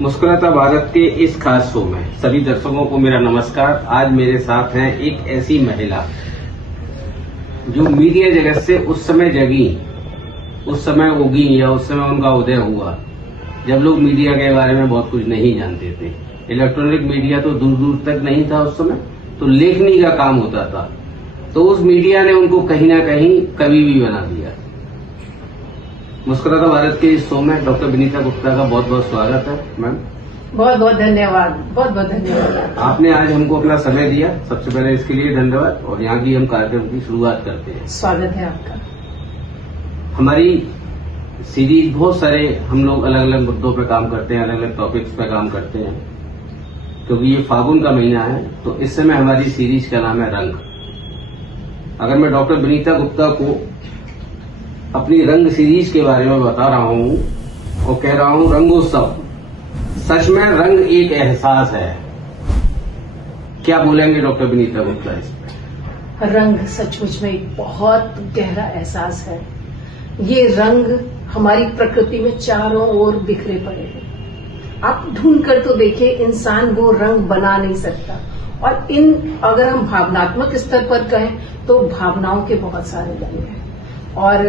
मुस्कुराता भारत के इस खास शो में सभी दर्शकों को मेरा नमस्कार। आज मेरे साथ हैं एक ऐसी महिला जो मीडिया जगत से उस समय जगी, उस समय उगी या उस समय उनका उदय हुआ जब लोग मीडिया के बारे में बहुत कुछ नहीं जानते थे। इलेक्ट्रॉनिक मीडिया तो दूर दूर तक नहीं था उस समय, तो लेखनी का काम होता था। तो उस मीडिया ने उनको कहीं ना कहीं कवि भी बना दिया। मुस्कुराता भारत के इस शो में डॉक्टर विनीता गुप्ता का बहुत बहुत स्वागत है मैम। बहुत बहुत धन्यवाद, बहुत बहुत धन्यवाद। आपने आज हमको अपना समय दिया, सबसे पहले इसके लिए धन्यवाद। और यहाँ की हम कार्यक्रम की शुरुआत करते हैं। स्वागत है आपका। हमारी सीरीज बहुत सारे हम लोग अलग अलग मुद्दों पर काम करते हैं, अलग अलग टॉपिक्स पर काम करते हैं, क्योंकि ये फागुन का महीना है। तो इस समय हमारी सीरीज का नाम है रंग। अगर मैं डॉक्टर विनीता गुप्ता को अपनी रंग सीरीज के बारे में बता रहा हूं और कह रहा हूं रंगोत्सव, सच में रंग एक एहसास है। क्या बोलेंगे डॉक्टर विनीता गुप्ता इस पर? रंग सचमुच में एक बहुत गहरा एहसास है। ये रंग हमारी प्रकृति में चारों ओर बिखरे पड़े हैं। आप ढूंढ कर तो देखिए, इंसान वो रंग बना नहीं सकता। और अगर हम भावनात्मक स्तर पर कहें तो भावनाओं के बहुत सारे रंग हैं, और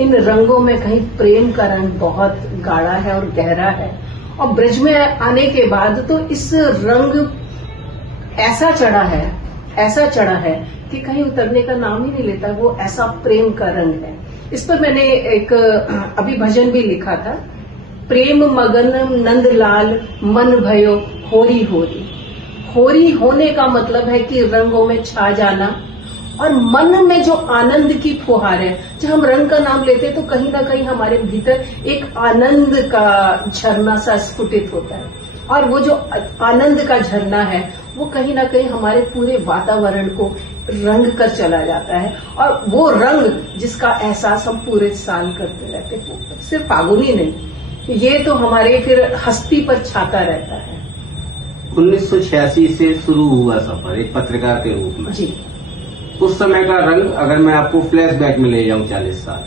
इन रंगों में कहीं प्रेम का रंग बहुत गाढ़ा है और गहरा है। और ब्रज में आने के बाद तो इस रंग ऐसा चढ़ा है कि कहीं उतरने का नाम ही नहीं लेता। वो ऐसा प्रेम का रंग है। इस पर मैंने एक अभी भजन भी लिखा था, प्रेम मगन नंदलाल मन भयो होरी होरी। होरी होने का मतलब है कि रंगों में छा जाना, और मन में जो आनंद की फुहार है। जब हम रंग का नाम लेते हैं तो कहीं ना कहीं हमारे भीतर एक आनंद का झरना सा स्फुटित होता है, और वो जो आनंद का झरना है वो कहीं ना कहीं हमारे पूरे वातावरण को रंग कर चला जाता है। और वो रंग जिसका एहसास हम पूरे साल करते रहते हैं, सिर्फ फागुन ही नहीं, ये तो हमारे फिर हस्ती पर छाता रहता है। 1986 से शुरू हुआ सफर एक पत्रकार के रूप में जी। उस समय का रंग अगर मैं आपको फ्लैशबैक में ले जाऊं 40 साल,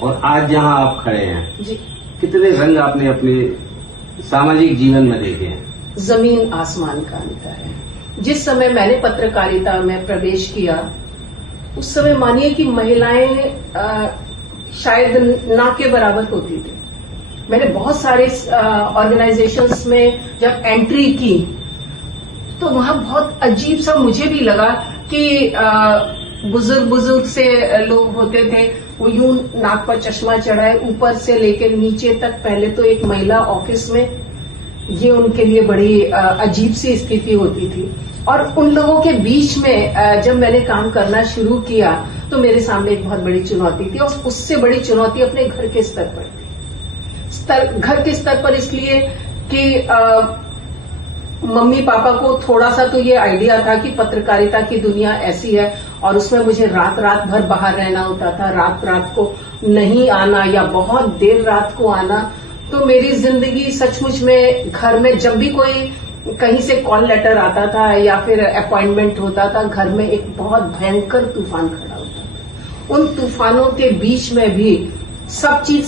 और आज जहां आप खड़े हैं जी, कितने रंग आपने अपने सामाजिक जीवन में देखे हैं? जमीन आसमान का अंतर है। जिस समय मैंने पत्रकारिता में प्रवेश किया उस समय मानिए कि महिलाएं शायद ना के बराबर होती थी। मैंने बहुत सारे ऑर्गेनाइजेशंस में जब एंट्री की तो वहां बहुत अजीब सा मुझे भी लगा कि बुजुर्ग से लोग होते थे, वो यूं नाक पर चश्मा चढ़ाए ऊपर से लेकर नीचे तक। पहले तो एक महिला ऑफिस में, ये उनके लिए बड़ी अजीब सी स्थिति होती थी। और उन लोगों के बीच में जब मैंने काम करना शुरू किया तो मेरे सामने एक बहुत बड़ी चुनौती थी, और उससे बड़ी चुनौती अपने घर के स्तर पर थी। घर के स्तर पर इसलिए कि मम्मी पापा को थोड़ा सा तो ये आइडिया था कि पत्रकारिता की दुनिया ऐसी है, और उसमें मुझे रात भर बाहर रहना होता था। रात को नहीं आना या बहुत देर रात को आना, तो मेरी जिंदगी सचमुच में घर में जब भी कोई कहीं से कॉल लेटर आता था या फिर अपॉइंटमेंट होता था, घर में एक बहुत भयंकर तूफान खड़ा होता था। उन तूफानों के बीच में भी सब चीज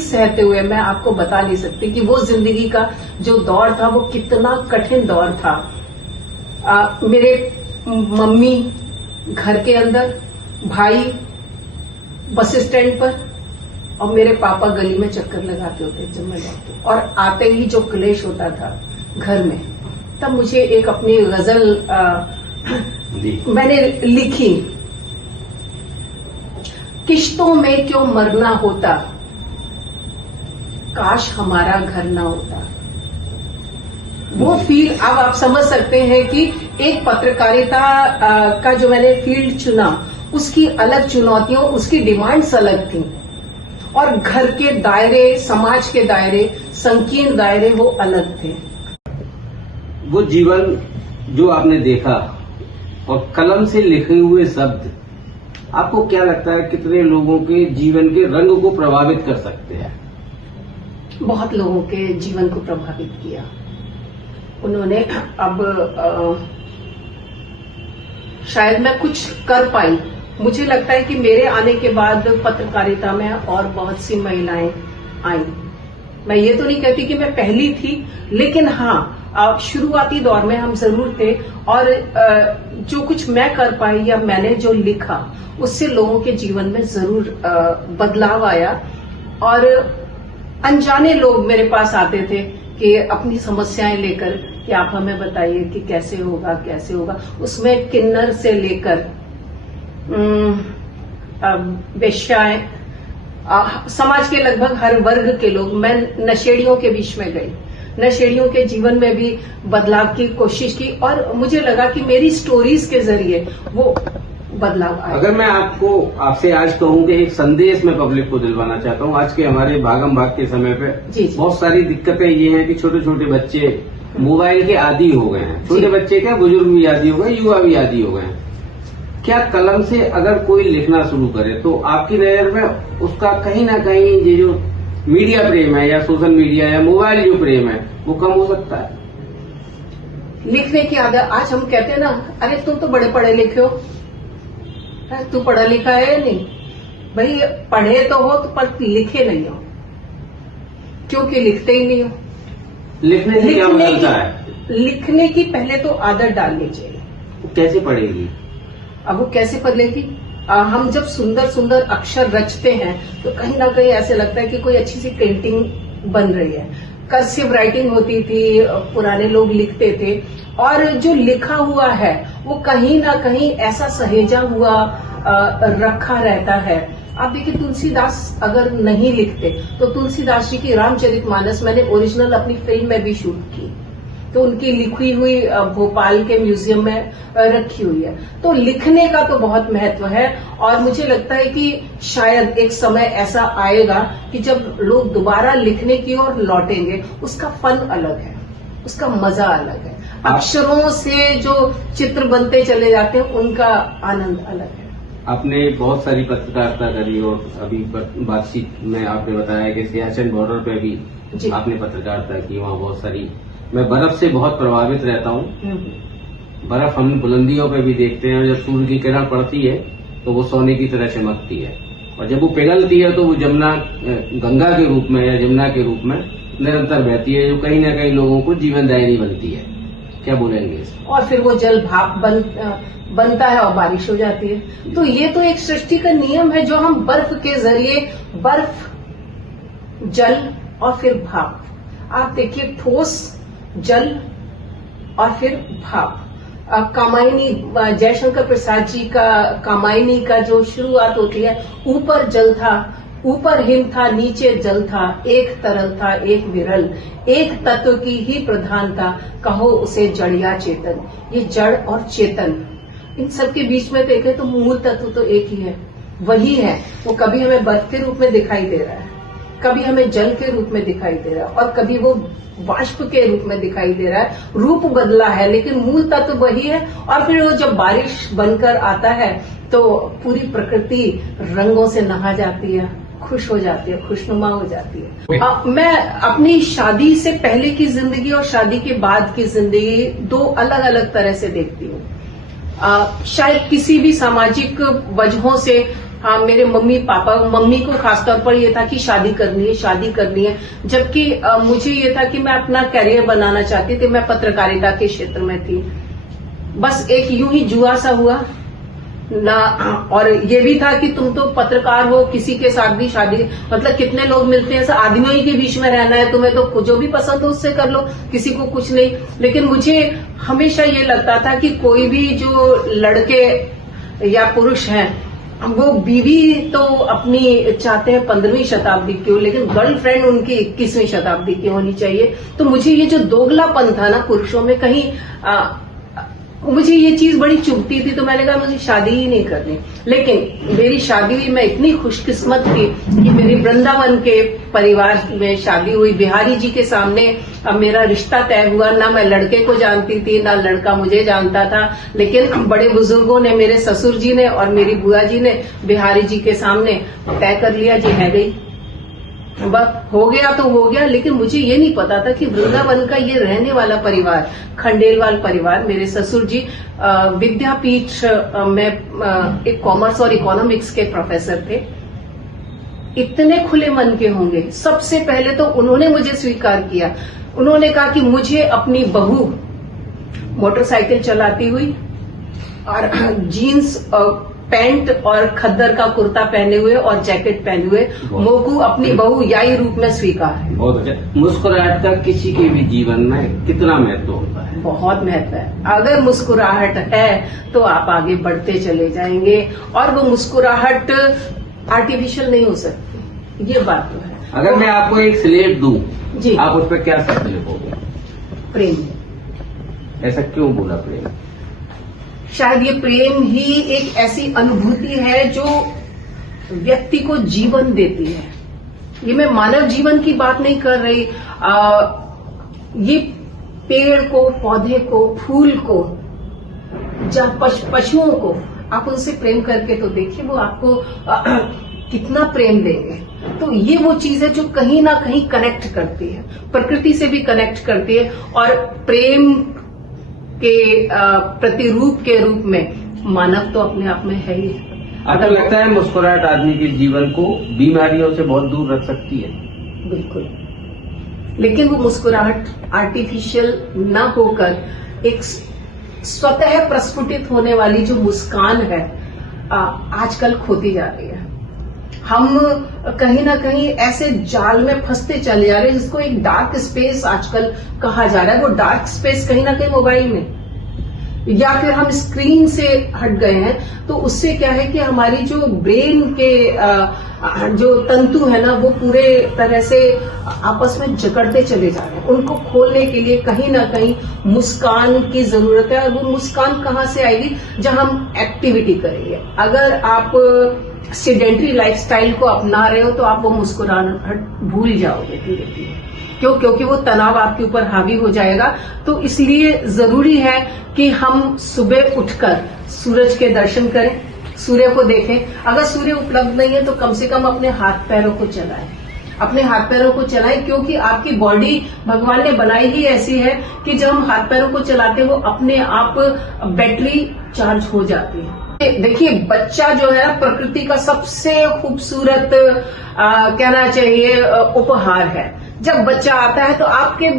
सहते हुए मैं आपको बता नहीं सकती कि वो जिंदगी का जो दौर था वो कितना कठिन दौर था। मेरे मम्मी घर के अंदर, भाई बस स्टैंड पर, और मेरे पापा गली में चक्कर लगाते होते जब मैं लौटती, और आते ही जो क्लेश होता था घर में। तब मुझे एक अपनी गजल मैंने लिखी, किश्तों में क्यों मरना होता, काश हमारा घर ना होता। वो फील अब आप समझ सकते हैं कि एक पत्रकारिता का जो मैंने फील्ड चुना, उसकी अलग चुनौतियों, उसकी डिमांड्स अलग थी, और घर के दायरे, समाज के दायरे, संकीर्ण दायरे वो अलग थे। वो जीवन जो आपने देखा और कलम से लिखे हुए शब्द, आपको क्या लगता है कितने लोगों के जीवन के रंग को प्रभावित कर सकते हैं? बहुत लोगों के जीवन को प्रभावित किया उन्होंने। अब शायद मैं कुछ कर पाई। मुझे लगता है कि मेरे आने के बाद पत्रकारिता में और बहुत सी महिलाएं आई, मैं ये तो नहीं कहती कि मैं पहली थी, लेकिन हाँ शुरुआती दौर में हम जरूर थे। और जो कुछ मैं कर पाई या मैंने जो लिखा उससे लोगों के जीवन में जरूर बदलाव आया। और अनजाने लोग मेरे पास आते थे कि अपनी समस्याएं लेकर कि आप हमें बताइए कि कैसे होगा कैसे होगा। उसमें किन्नर से लेकर वेश्याएं, समाज के लगभग हर वर्ग के लोग। मैं नशेड़ियों के बीच में गई, नशेड़ियों के जीवन में भी बदलाव की कोशिश की और मुझे लगा कि मेरी स्टोरीज के जरिए वो बदलाव आया। अगर मैं आपसे आज कहूं कि एक संदेश मैं पब्लिक को दिलवाना चाहता हूं, आज के हमारे भागम भाग के समय पे जी। बहुत सारी दिक्कतें ये हैं कि छोटे छोटे बच्चे मोबाइल के आदी हो गए हैं। छोटे बच्चे क्या, बुजुर्ग भी आदी हो गए, युवा भी आदी हो गए हैं। क्या कलम से अगर कोई लिखना शुरू करे तो आपकी नजर में उसका कहीं ना कहीं ये जो मीडिया प्रेम है या सोशल मीडिया या मोबाइल जो प्रेम है वो कम हो सकता है? लिखने की आदत, आज हम कहते हैं ना, अरे तुम तो बड़े पढ़े लिखे हो, तू पढ़ा लिखा है नहीं भाई, पढ़े तो हो तो पर लिखे नहीं हो, क्योंकि लिखते ही नहीं हो। लिखने से क्या बदलता है? लिखने की पहले तो आदत डालनी चाहिए। कैसे पढ़ेगी? अब वो कैसे बदलेगी? हम जब सुंदर सुंदर अक्षर रचते हैं तो कहीं ना कहीं ऐसे लगता है कि कोई अच्छी सी पेंटिंग बन रही है। कर्सिव राइटिंग होती थी, पुराने लोग लिखते थे, और जो लिखा हुआ है वो कहीं ना कहीं ऐसा सहेजा हुआ रखा रहता है। आप देखिए तुलसीदास अगर नहीं लिखते तो तुलसीदास जी की रामचरितमानस मैंने ओरिजिनल अपनी फिल्म में भी शूट की, तो उनकी लिखी हुई भोपाल के म्यूजियम में रखी हुई है। तो लिखने का तो बहुत महत्व है और मुझे लगता है कि शायद एक समय ऐसा आएगा कि जब लोग दोबारा लिखने की ओर लौटेंगे। उसका फन अलग है, उसका मजा अलग है। अक्षरों से जो चित्र बनते चले जाते हैं उनका आनंद अलग है। आपने बहुत सारी पत्रकारिता करी और अभी बातचीत में आपने बताया कि सियाचिन बॉर्डर पे भी आपने पत्रकारिता की, वहाँ बहुत सारी। मैं बर्फ से बहुत प्रभावित रहता हूँ। बर्फ हम बुलंदियों पे भी देखते हैं, जब सूर्य की किरण पड़ती है तो वो सोने की तरह चमकती है, और जब वो पिघलती है तो वो जमुना, गंगा के रूप में या जमुना के रूप में निरंतर बहती है, जो कहीं ना कहीं लोगों को जीवनदायिनी बनती है। क्या बोलेंगे इस? और फिर वो जल भाप बनता है और बारिश हो जाती है। तो ये तो एक सृष्टि का नियम है जो हम बर्फ के जरिए, बर्फ, जल और फिर भाप। आप देखिए, ठोस, जल और फिर भाप। कामायनी, जयशंकर प्रसाद जी का कामायनी का जो शुरुआत होती है, ऊपर जल था, ऊपर हिम था, नीचे जल था, एक तरल था एक विरल, एक तत्व की ही प्रधानता, कहो उसे जड़ या चेतन। ये जड़ और चेतन, इन सब के बीच में देखें तो मूल तत्व तो एक ही है, वही है। वो कभी हमें बर्फ के रूप में दिखाई दे रहा है, कभी हमें जल के रूप में दिखाई दे रहा है, और कभी वो वाष्प के रूप में दिखाई दे रहा है। रूप बदला है लेकिन मूल तत्व वही है। और फिर वो जब बारिश बनकर आता है तो पूरी प्रकृति रंगों से नहा जाती है, खुश हो जाती है, खुशनुमा हो जाती है। मैं अपनी शादी से पहले की जिंदगी और शादी के बाद की जिंदगी दो अलग अलग तरह से देखती हूँ। शायद किसी भी सामाजिक वजहों से, हाँ, मेरे मम्मी को खासतौर पर ये था कि शादी करनी है, शादी करनी है, जबकि मुझे ये था कि मैं अपना करियर बनाना चाहती थी। मैं पत्रकारिता के क्षेत्र में थी, बस एक यूं ही जुआ सा हुआ ना। और ये भी था कि तुम तो पत्रकार हो, किसी के साथ भी शादी, मतलब कितने लोग मिलते हैं, आदमियों ही के बीच में रहना है, तुम्हें तो जो भी पसंद हो उससे कर लो, किसी को कुछ नहीं। लेकिन मुझे हमेशा ये लगता था कि कोई भी जो लड़के या पुरुष हैं वो बीवी तो अपनी चाहते हैं 15वीं शताब्दी की हो, लेकिन गर्लफ्रेंड उनकी 21वीं शताब्दी की होनी चाहिए। तो मुझे ये जो दोगलापन था ना पुरुषों में, कहीं मुझे ये चीज बड़ी चुभती थी। तो मैंने कहा मुझे शादी ही नहीं करनी। लेकिन मेरी शादी हुई, मैं इतनी खुशकिस्मत थी कि मेरी वृंदावन के परिवार में शादी हुई। बिहारी जी के सामने अब मेरा रिश्ता तय हुआ। ना मैं लड़के को जानती थी, ना लड़का मुझे जानता था, लेकिन बड़े बुजुर्गों ने, मेरे ससुर जी ने और मेरी बुआ जी ने बिहारी जी के सामने तय कर लिया, जी है गई, बस हो गया तो हो गया। लेकिन मुझे ये नहीं पता था कि वृंदावन का ये रहने वाला परिवार, खंडेलवाल परिवार, मेरे ससुर जी विद्यापीठ में एक कॉमर्स और इकोनॉमिक्स के प्रोफेसर थे। इतने खुले मन के होंगे। सबसे पहले तो उन्होंने मुझे स्वीकार किया। उन्होंने कहा कि मुझे अपनी बहू मोटरसाइकिल चलाती हुई और जीन्स पैंट और खद्दर का कुर्ता पहने हुए और जैकेट पहने हुए मोकू अपनी बहू याई रूप में स्वीकार है। बहुत अच्छा। मुस्कुराहट का किसी के भी जीवन में कितना महत्व होता है? बहुत महत्व है। अगर मुस्कुराहट है तो आप आगे बढ़ते चले जाएंगे, और वो मुस्कुराहट आर्टिफिशियल नहीं हो सकती, ये बात तो है। अगर मैं आपको एक स्लेट दूं जी, आप उस पर क्या शब्द लिखोगे? प्रेम। ऐसा क्यों बोला प्रेम? शायद ये प्रेम ही एक ऐसी अनुभूति है जो व्यक्ति को जीवन देती है। ये मैं मानव जीवन की बात नहीं कर रही, ये पेड़ को, पौधे को, फूल को, पशुओं को आप उनसे प्रेम करके तो देखिए वो आपको कितना प्रेम देंगे। तो ये वो चीज है जो कहीं ना कहीं कनेक्ट करती है, प्रकृति से भी कनेक्ट करती है, और प्रेम के प्रतिरूप के रूप में मानव तो अपने आप में है ही। आपको लगता है मुस्कुराहट आदमी के जीवन को बीमारियों से बहुत दूर रख सकती है? बिल्कुल, लेकिन वो मुस्कुराहट आर्टिफिशियल ना होकर एक स्वतः प्रस्फुटित होने वाली जो मुस्कान है आजकल खोती जा रही है। हम कहीं ना कहीं ऐसे जाल में फंसते चले जा रहे हैं जिसको एक डार्क स्पेस आजकल कहा जा रहा है। वो डार्क स्पेस कहीं ना कहीं मोबाइल में, या फिर हम स्क्रीन से हट गए हैं। तो उससे क्या है कि हमारी जो ब्रेन के जो तंतु है ना, वो पूरे तरह से आपस में जकड़ते चले जा रहे हैं। उनको खोलने के लिए कहीं ना कहीं मुस्कान की जरूरत है, और वो मुस्कान कहाँ से आएगी? जब हम एक्टिविटी करेंगे। अगर आप सेडेंट्री लाइफस्टाइल को अपना रहे हो तो आप वो मुस्कुराहट भूल जाओगे धीरे धीरे। क्यों? क्योंकि वो तनाव आपके ऊपर हावी हो जाएगा। तो इसलिए जरूरी है कि हम सुबह उठकर सूरज के दर्शन करें, सूर्य को देखें। अगर सूर्य उपलब्ध नहीं है तो कम से कम अपने हाथ पैरों को चलाएं, अपने हाथ पैरों को चलाएं, क्योंकि आपकी बॉडी भगवान ने बनाई ही ऐसी है कि जब हम हाथ पैरों को चलाते हैं वो अपने आप बैटरी चार्ज हो जाती है। देखिए, बच्चा जो है प्रकृति का सबसे खूबसूरत कहना चाहिए उपहार है। जब बच्चा आता है तो आपके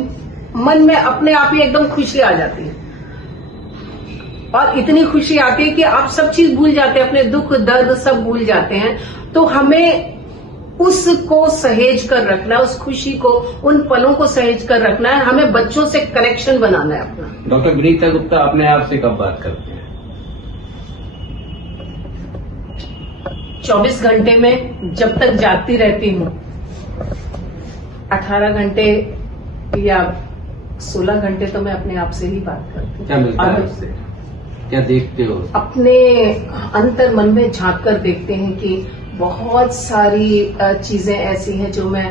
मन में अपने आप ही एकदम खुशी आ जाती है, और इतनी खुशी आती है कि आप सब चीज भूल जाते हैं, अपने दुख दर्द सब भूल जाते हैं। तो हमें उसको सहेज कर रखना है, उस खुशी को, उन पलों को सहेज कर रखना है। हमें बच्चों से कनेक्शन बनाना है अपना। डॉक्टर विनीता गुप्ता अपने आप से कब बात करते हैं? 24 घंटे में जब तक जागती रहती हूँ, 18 घंटे या 16 घंटे तो मैं अपने आप से ही बात करती हूँ। क्या मिलता है उससे? क्या देखते हो? अपने अंतर मन में झांक कर देखते हैं कि बहुत सारी चीजें ऐसी हैं जो मैं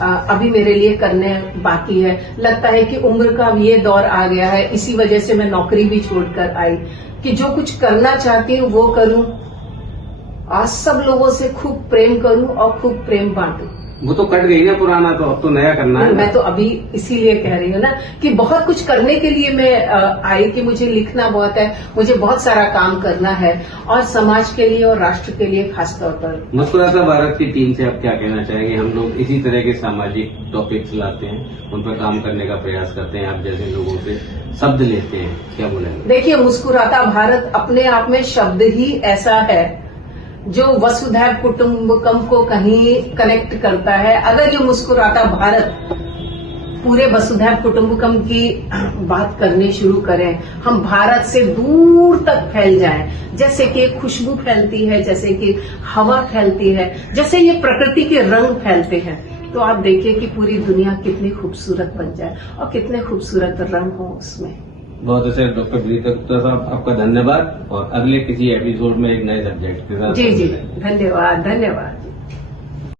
अभी मेरे लिए करने बाकी है। लगता है कि उम्र का ये दौर आ गया है, इसी वजह से मैं नौकरी भी छोड़कर आई कि जो कुछ करना चाहती हूँ वो करूँ, आज सब लोगों से खूब प्रेम करूं और खूब प्रेम बांटूं। वो तो कट गई ना पुराना, तो अब तो नया करना है। मैं तो अभी इसीलिए कह रही हूँ ना कि बहुत कुछ करने के लिए मैं आई, कि मुझे लिखना बहुत है, मुझे बहुत सारा काम करना है, और समाज के लिए और राष्ट्र के लिए खासतौर पर। मुस्कुराता भारत की टीम से आप क्या कहना चाहेंगे? हम लोग इसी तरह के सामाजिक टॉपिक्स लाते हैं, उन पर काम करने का प्रयास करते हैं, आप जैसे लोगों से शब्द लेते हैं, क्या बोलेंगे? देखिए, मुस्कुराता भारत अपने आप में शब्द ही ऐसा है जो वसुधैव कुटुंबकम को कहीं कनेक्ट करता है। अगर ये मुस्कुराता भारत पूरे वसुधैव कुटुंबकम की बात करनी शुरू करें, हम भारत से दूर तक फैल जाएं, जैसे कि खुशबू फैलती है, जैसे कि हवा फैलती है, जैसे ये प्रकृति के रंग फैलते हैं, तो आप देखिए कि पूरी दुनिया कितनी खूबसूरत बन जाए और कितने खूबसूरत रंग हो उसमें। बहुत अच्छे डॉक्टर विनीता गुप्ता साहब, आपका धन्यवाद, और अगले किसी एपिसोड में एक नए सब्जेक्ट के साथ। जी जी, धन्यवाद धन्यवाद।